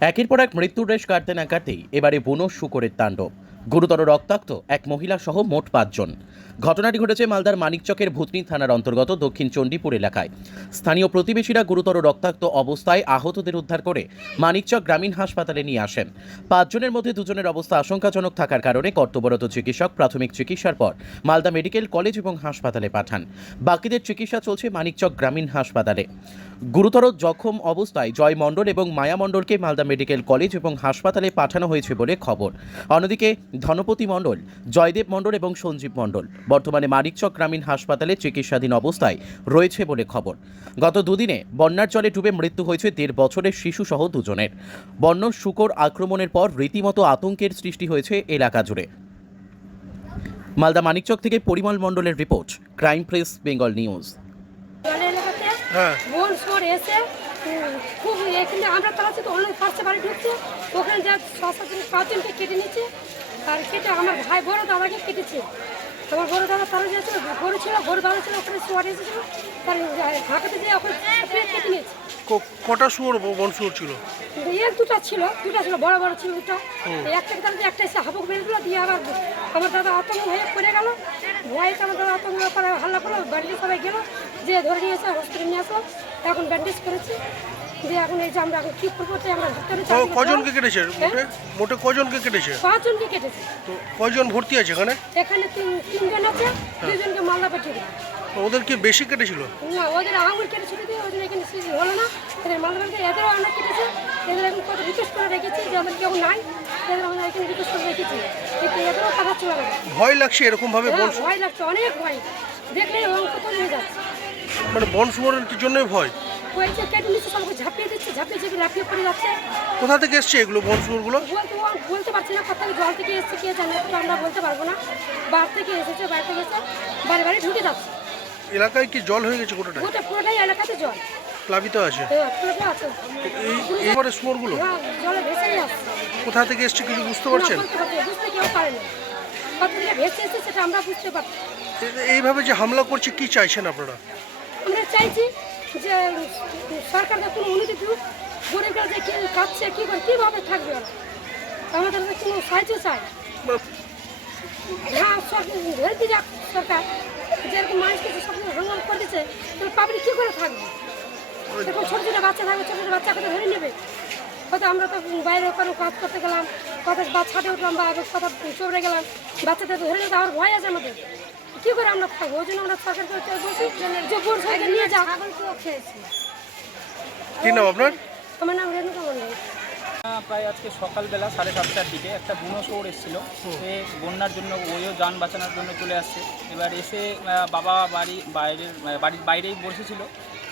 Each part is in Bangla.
একের পর এক মৃত্যুর রেশ কাটতে না কাটতেই এবারে বুনো শুকরের তাণ্ডব। গুরুতর রক্তাক্ত এক মহিলা সহ মোট পাঁচজন। ঘটনাটি ঘটেছে মালদার মানিকচকের ভূতনি থানার অন্তর্গত দক্ষিণ চণ্ডীপুর এলাকায়। স্থানীয় প্রতিবেশীরা গুরুতর রক্তাক্ত অবস্থায় আহতদের উদ্ধার করে মানিকচক গ্রামীণ হাসপাতালে নিয়ে আসেন। পাঁচজনের মধ্যে দুজনের অবস্থা আশঙ্কাজনক থাকার কারণে কর্তব্যরত চিকিৎসক প্রাথমিক চিকিৎসার পর মালদা মেডিকেল কলেজ এবং হাসপাতালে পাঠান। বাকিদের চিকিৎসা চলছে মানিকচক গ্রামীণ হাসপাতালে। গুরুতর জখম অবস্থায় জয় মণ্ডল এবং মায়া মণ্ডলকে মালদা মেডিকেল কলেজ এবং হাসপাতালে পাঠানো হয়েছে বলে খবর। অন্যদিকে ধনপতি মণ্ডল জয়দেব মণ্ডল এবং সঞ্জীব মণ্ডল। বর্তমানে মানিকচক গ্রামীণ হাসপাতালে চিকিৎসাধীন অবস্থায় রয়েছে বলে খবর। গত দুদিনে বন্যার জলে ডুবে মৃত্যু হয়েছে দেড় বছরের শিশুসহ দুজনের। বন্য শুকর আক্রমণের পর রীতিমতো আতঙ্কের সৃষ্টি হয়েছে এলাকা জুড়ে। মালদা মানিকচক থেকে পরিমল মণ্ডলের report crime press Bengal news. হ্যাঁ। এসে খুব এখানে আমরা তাড়াচ্ছি তো অনেক পাশে বাড়ি ঢুকছে। ওখানে যা ছ সাতজন পাঁচজনকে কেটে নিচ্ছে। আর কেটে আমার ভাই বড় দাদাকে কেটেছে আমার বড় দাদা তারা যাচ্ছে গরু ছিল গরু বাড়ি ছিল ওখানে শোয়ার এসেছিল তার হাঁকাতে যেয়ে ওখানে কেটে নিয়েছে। কটা শুয়োর বন শুয়োর ছিল? এক দুটা ছিল দুটা ছিল বড় বড় ছিল দুটো। একটা তারা একটা এসে হাবুক মেরে দিল দিয়ে আবার আমার দাদা আতঙ্ক হয়ে পড়ে গেল। ভয়েতে আমার দাদা আতঙ্ক করে হাল্লা করল বাড়িতে সবাই গেল যে ধরে নিয়ে এসে হসপিটালে নিয়ে আসলো। এখন ব্যান্ডেজ করেছি। দিয়ে এখন এই যে আমরা এখন কী করব তাই আমরা হাসপাতালে ক- কজনকে কেটেছে? মোটে মোটে কজনকে কেটেছে? হবে। পাঁচজনকে কেটেছে। তো কয়জন ভর্তি আছে এখানে? এখানে তিন তিনজন আছে দুজনকে মালদা পাঠিয়ে তো ওদের কি বেশি কেটেছিল? না ওদের আঙুল কেটে দিয়ে ওদের এখানে সিজি হলো না। এদের মালদা এদেরও অনেক কেটেছে। এদের এখন কত রিকোয়েস্ট করে রেখেছি যে আমাদের কেউ নাই। এদের আমরা এখানে রিকোয়েস্ট করে রেখেছি। কিন্তু এদেরও কথা চলে না। ভয় লাগছে এরকম ভাবে হ্যাঁ, ভয় লাগছে অনেক ভয়। নিয়ে যাচ্ছে। মানে বন শুয়োরের জন্যই ভয়। হয়েছে কেটে নিচ্ছে সবকে ঝাঁপিয়ে দিচ্ছে ঝাঁপিয়ে ঝাঁপিয়ে লাফিয়ে পড়ে যাচ্ছে। কোথা থেকে এসছে এগুলো বন শুয়োরগুলো বলতে বলতে পারছি না কোথায় জল থেকে এসছে কে জানে তো আমরা বলতে পারব না। বার থেকে এসেছে বাইরে থেকে এসে বাড়ি বাড়ি ঢুকে যাচ্ছে। এলাকায় কি জল হয়ে গেছে গোটাটা? গোটা পুরোটাই এলাকাতে জল। প্লাবিত আছে। হ্যাঁ, আছে। এই এইবারে শুয়োরগুলো হ্যাঁ, কোথা থেকে এসছে কিছু বুঝতে পারছেন? বুঝতে কেউ পারে না। কত থেকে ভেসে এসেছে সেটা আমরা বুঝতে পারছি এইভাবে যে হামলা করছে কি চাইছেন আপনারা? আমরা চাইছি যে সরকার কোনো উন্নতি দিক গরিবরা যে কি কাটছে কী করে কীভাবে থাকবে আমাদের কোনো সাহায্য চাই হ্যাঁ দিয়ে যাক সরকার যেরকম মানুষকে সব হাঙ্গাম করে দিচ্ছে তাহলে পাবলিক কী করে থাকবে? দেখুন ছোটো ছোটো বাচ্চা থাকবে ছোটো ছোটো বাচ্চাকে তো ধরে নেবে? হয়তো আমরা তো বাইরে কোনো কাজ করতে গেলাম কথা বা ছাদে উঠলাম বা কথা চড়ে গেলাম বাচ্চাদের ধরে নিতে আমার ভয় আছে আমাদের। কী করে আমরা থাকব ওই জন্য আমরা সরকারকে বলছি যে বোর সরকার নিয়ে যাক কি নাম আপনার? আমার নাম রেণুকা মন্ডল প্রায় আজকে সকালবেলা সাড়ে সাতটার দিকে একটা বুনো শোর এসেছিল। সে বন্যার জন্য ওইও যান বাঁচানোর জন্য চলে আসছে। এবার এসে বাবা বাড়ি বাইরের বাড়ির বাইরেই বসেছিল।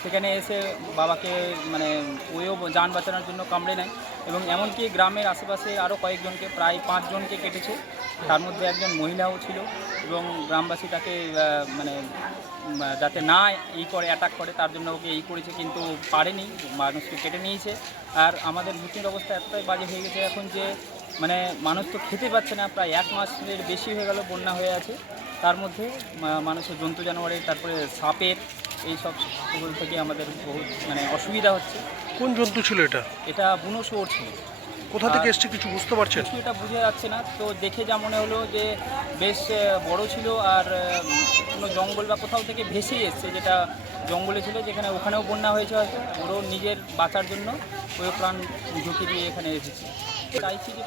সেখানে এসে বাবাকে মানে ওইও যান বাঁচানোর জন্য কামড়ে নেয়। এবং এমনকি গ্রামের আশেপাশে আরও কয়েকজনকে, প্রায় পাঁচজনকে কেটেছে। তার মধ্যে একজন মহিলাও ছিল এবং গ্রামবাসী তাকে মানে যাতে না এই করে অ্যাটাক করে, তার জন্য ওকে এই করেছে, কিন্তু পারেনি। মানুষকে কেটে নিয়েছে। আর আমাদের ভূতির অবস্থা এতটাই বাজে হয়ে গেছে এখন যে মানে মানুষ তো খেতে পাচ্ছে না। প্রায় এক মাসের বেশি হয়ে গেল বন্যা হয়ে আছে। তার মধ্যে মানুষের জন্তু জানোয়ারের, তারপরে সাপের এই সব থেকে আমাদের বহুত মানে অসুবিধা হচ্ছে। কোন জন্তু ছিল এটা? এটা বুনো শুয়োর ছিল। কোথা থেকে এসছে কিছু বুঝতে পারছেন? কিছু এটা বোঝা যাচ্ছে না। তো দেখে যা মনে হলো যে বেশ বড় ছিল আর কোনো জঙ্গল বা কোথাও থেকে ভেসে এসছে যেটা জঙ্গলে ছিল যেখানে ওখানেও বন্যা হয়েছে হয়তো ওরও নিজের বাঁচার জন্য ওই প্রাণ ঝুঁকি দিয়ে এখানে এসেছে। চাইছি যে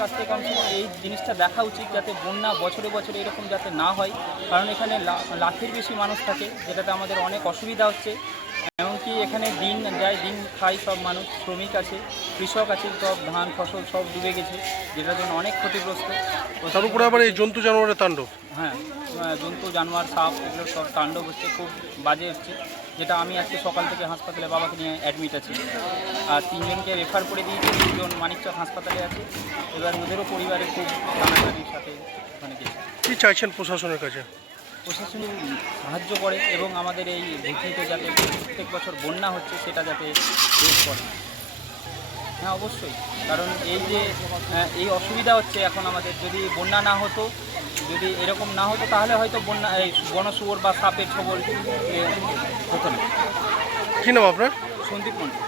কাছ থেকে এই জিনিসটা দেখা উচিত যাতে বন্যা বছরে বছরে এরকম যাতে না হয়। কারণ এখানে লাখের বেশি মানুষ থাকে যেটাতে আমাদের অনেক অসুবিধা হচ্ছে। এমনকি এখানে দিন যায় দিন খায় সব মানুষ শ্রমিক আছে কৃষক আছে সব ধান ফসল সব ডুবে গেছে যেটার জন্য অনেক ক্ষতিগ্রস্ত। তার উপরে আবার এই জন্তু জানোয়ারের তাণ্ডব। হ্যাঁ জন্তু জানোয়ার সাপ এগুলো সব তাণ্ডব হচ্ছে খুব বাজে হচ্ছে। যেটা আমি আজকে সকাল থেকে হাসপাতালে বাবাকে নিয়ে অ্যাডমিট আছি। আর তিনজনকে রেফার করে দিয়েছি তিনজন মানিকচক হাসপাতালে আছে। এবার ওদেরও পরিবারে খুব টানাটানির সাথে ওখানে গেছে। কি চাইছেন প্রশাসনের কাছে? প্রশাসন সাহায্য করে এবং আমাদের এই ভূতনিতে যাতে প্রত্যেক বছর বন্যা হচ্ছে সেটা যাতে রোধ করে। হ্যাঁ অবশ্যই। কারণ এই যে এই অসুবিধা হচ্ছে এখন আমাদের। যদি বন্যা না হতো যদি এরকম না হতো তাহলে হয়তো বন্যা এই বনশুয়োর বা সাপের ছবল হতো না। কী নাম আপনার? সন্দীপ মন্ডল